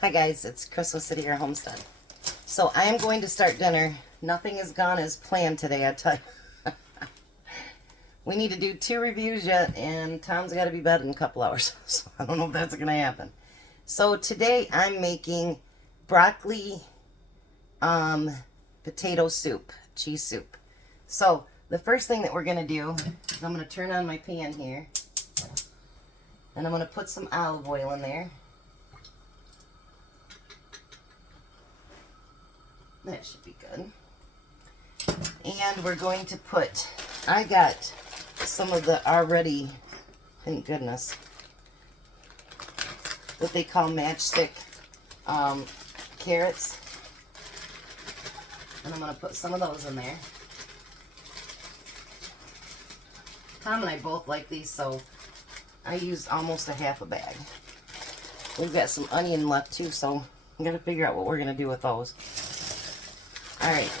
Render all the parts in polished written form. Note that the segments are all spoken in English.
Hi guys, it's Chris with City Air Homestead. So I am going to start dinner. Nothing has gone as planned today, I tell you. We need to do 2 reviews yet, and Tom's got to be bed in a couple hours. So I don't know if that's going to happen. So today I'm making broccoli potato soup, cheese soup. So the first thing that we're going to do is I'm going to turn on my pan here. And I'm going to put some olive oil in there. That should be good. And we're going to put, I got some of the already, thank goodness, what they call matchstick carrots. And I'm going to put some of those in there. Tom and I both like these, so I used almost a half a bag. We've got some onion left too, so I'm going to figure out what we're going to do with those. Alright,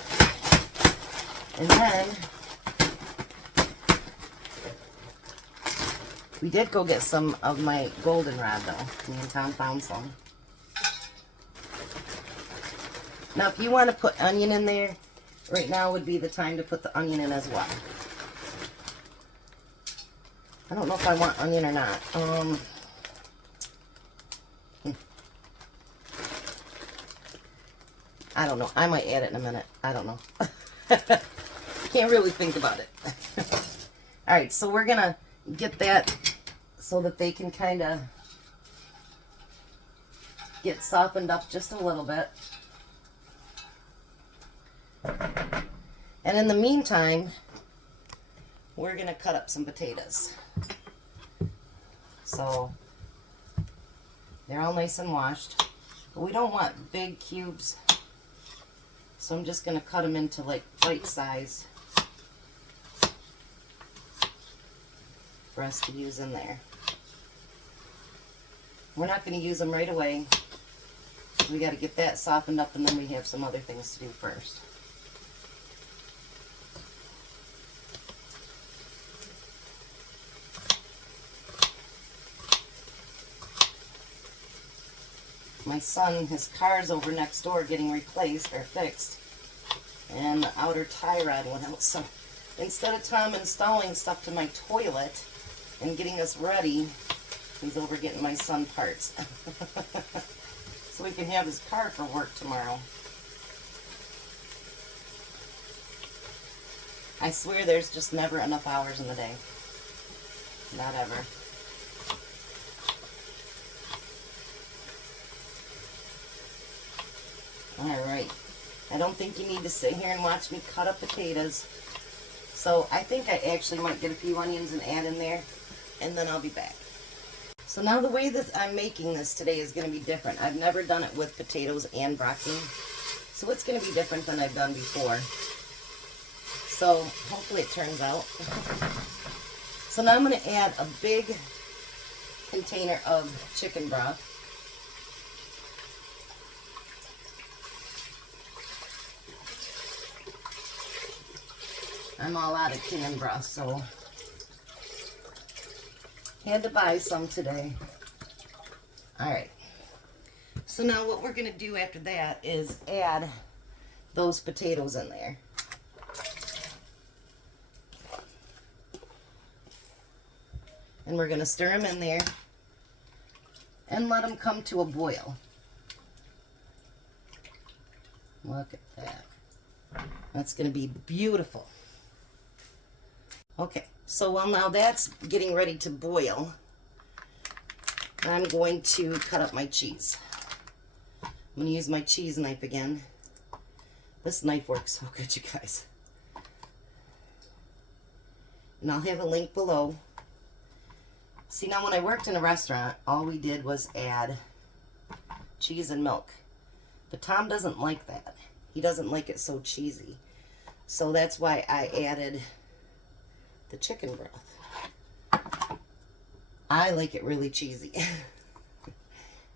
and then we did go get some of my goldenrod though. Me and Tom found some. Now if you want to put onion in there, right now would be the time to put the onion in as well. I don't know if I want onion or not. I don't know. I might add it in a minute. I don't know. Can't really think about it. Alright, so we're going to get that so that they can kind of get softened up just a little bit. And in the meantime, we're going to cut up some potatoes. So they're all nice and washed. But we don't want big cubes. So I'm just going to cut them into like bite size for us to use in there. We're not going to use them right away. We got to get that softened up, and then we have some other things to do first. My son, his car's over next door getting replaced or fixed, and the outer tie rod went out. So instead of Tom installing stuff to my toilet and getting us ready, he's over getting my son parts. So we can have his car for work tomorrow. I swear there's just never enough hours in the day. Not ever. Alright, I don't think you need to sit here and watch me cut up potatoes. So I think I actually might get a few onions and add in there, and then I'll be back. So now the way that I'm making this today is going to be different. I've never done it with potatoes and broccoli, so it's going to be different than I've done before. So hopefully it turns out. So now I'm going to add a big container of chicken broth. I'm all out of canned broth, so had to buy some today. Alright, so now what we're going to do after that is add those potatoes in there. And we're going to stir them in there and let them come to a boil. Look at that. That's going to be beautiful. Okay, so while now that's getting ready to boil, I'm going to cut up my cheese. I'm going to use my cheese knife again. This knife works so good, you guys. And I'll have a link below. See, now when I worked in a restaurant, all we did was add cheese and milk. But Tom doesn't like that. He doesn't like it so cheesy. So that's why I added the chicken broth. I like it really cheesy.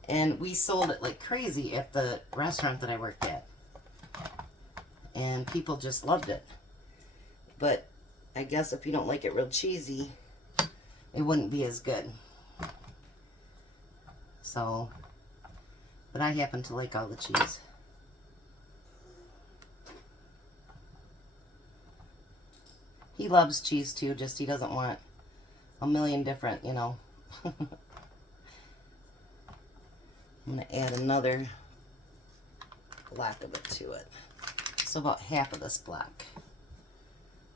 And we sold it like crazy at the restaurant that I worked at. And people just loved it. But I guess if you don't like it real cheesy, it wouldn't be as good. So But I happen to like all the cheese. He loves cheese too, just he doesn't want a million different, you know. I'm going to add another block of it to it. So about half of this block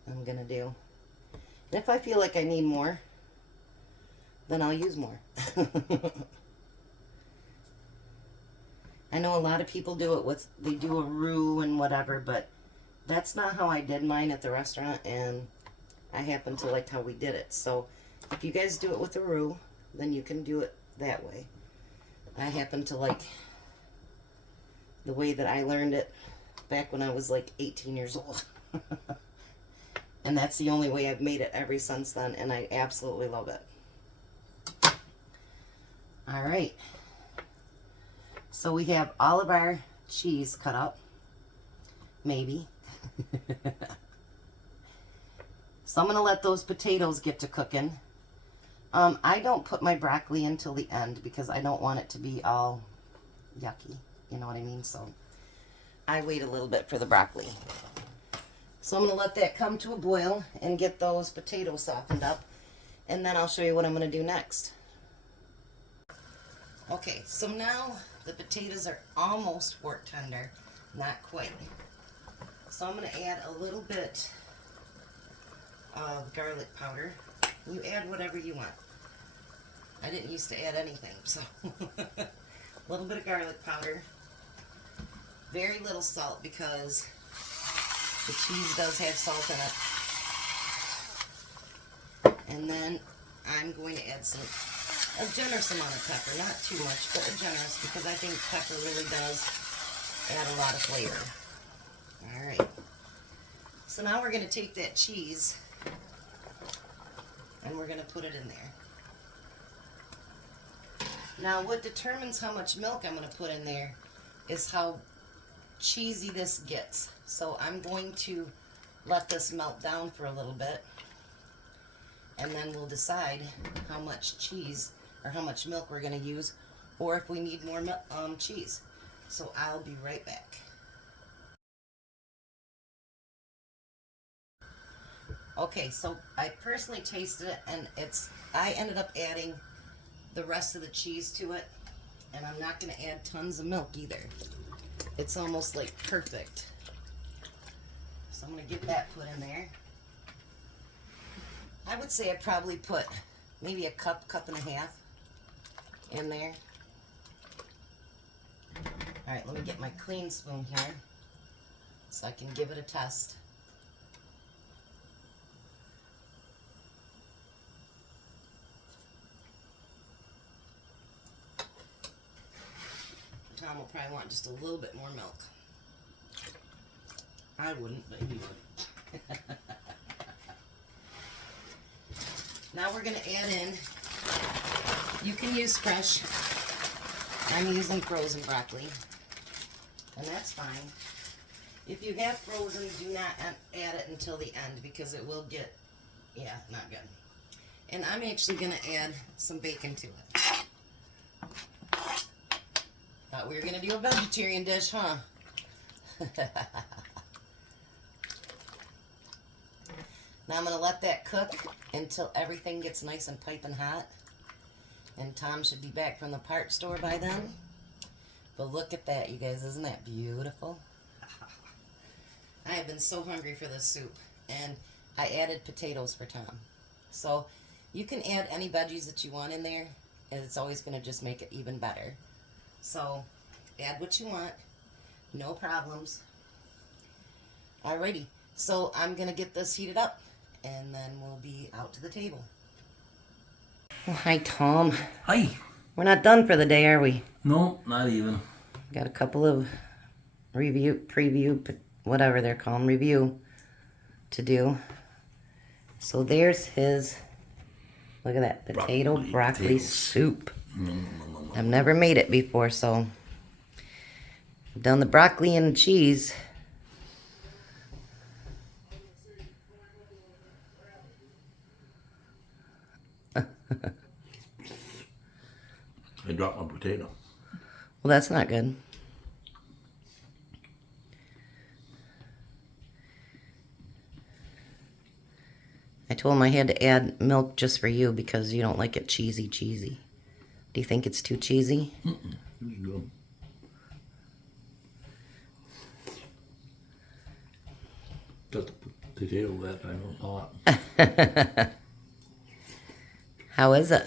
I'm going to do. And if I feel like I need more, then I'll use more. I know a lot of people do it with, they do a roux and whatever, but that's not how I did mine at the restaurant, and I happen to like how we did it. So if you guys do it with a roux, then you can do it that way. I happen to like the way that I learned it back when I was like 18 years old. And that's the only way I've made it ever since then, and I absolutely love it. All right. So we have all of our cheese cut up. Maybe. So I'm going to let those potatoes get to cooking. I don't put my broccoli until the end because I don't want it to be all yucky. You know what I mean? So I wait a little bit for the broccoli. So I'm going to let that come to a boil and get those potatoes softened up. And then I'll show you what I'm going to do next. Okay, so now the potatoes are almost fork tender. Not quite. So I'm going to add a little bit of garlic powder. You add whatever you want. I didn't used to add anything, so a little bit of garlic powder. Very little salt because the cheese does have salt in it. And then I'm going to add a generous amount of pepper. Not too much, but a generous, because I think pepper really does add a lot of flavor. Alright. So now we're going to take that cheese and we're going to put it in there. Now what determines how much milk I'm going to put in there is how cheesy this gets. So I'm going to let this melt down for a little bit, and then we'll decide how much cheese or how much milk we're going to use, or if we need more cheese. So I'll be right back. Okay, so I personally tasted it, and I ended up adding the rest of the cheese to it, and I'm not going to add tons of milk either. It's almost like perfect. So I'm going to get that put in there. I would say I'd probably put maybe a cup and a half in there. Alright, let me get my clean spoon here so I can give it a test. Tom will probably want just a little bit more milk. I wouldn't, but he would. Now we're going to add in, you can use fresh, I'm using frozen broccoli, and that's fine. If you have frozen, do not add it until the end because it will get, yeah, not good. And I'm actually going to add some bacon to it. Thought we were going to do a vegetarian dish, huh? Now I'm going to let that cook until everything gets nice and piping hot. And Tom should be back from the part store by then. But look at that, you guys. Isn't that beautiful? I have been so hungry for this soup. And I added potatoes for Tom. So you can add any veggies that you want in there. And it's always going to just make it even better. So add what you want. No problems. Alrighty. So I'm going to get this heated up. And then we'll be out to the table. Oh, hi, Tom. Hi. We're not done for the day, are we? No, not even. Got a couple of preview, whatever they're called, review to do. So there's his, look at that, potato broccoli soup. I've never made it before, so I've done the broccoli and cheese. I dropped my potato. Well, that's not good. I told him I had to add milk just for you because you don't like it cheesy. Do you think it's too cheesy? It's good. Got the potato that I don't hot. How is it?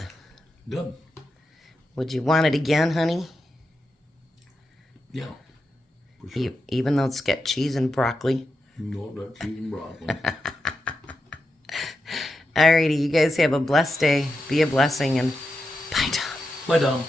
Good. Would you want it again, honey? Yeah. For sure. Even though it's got cheese and broccoli? No, that cheese and broccoli. Alrighty, you guys have a blessed day. Be a blessing, and bye, Tom. Bye, Tom.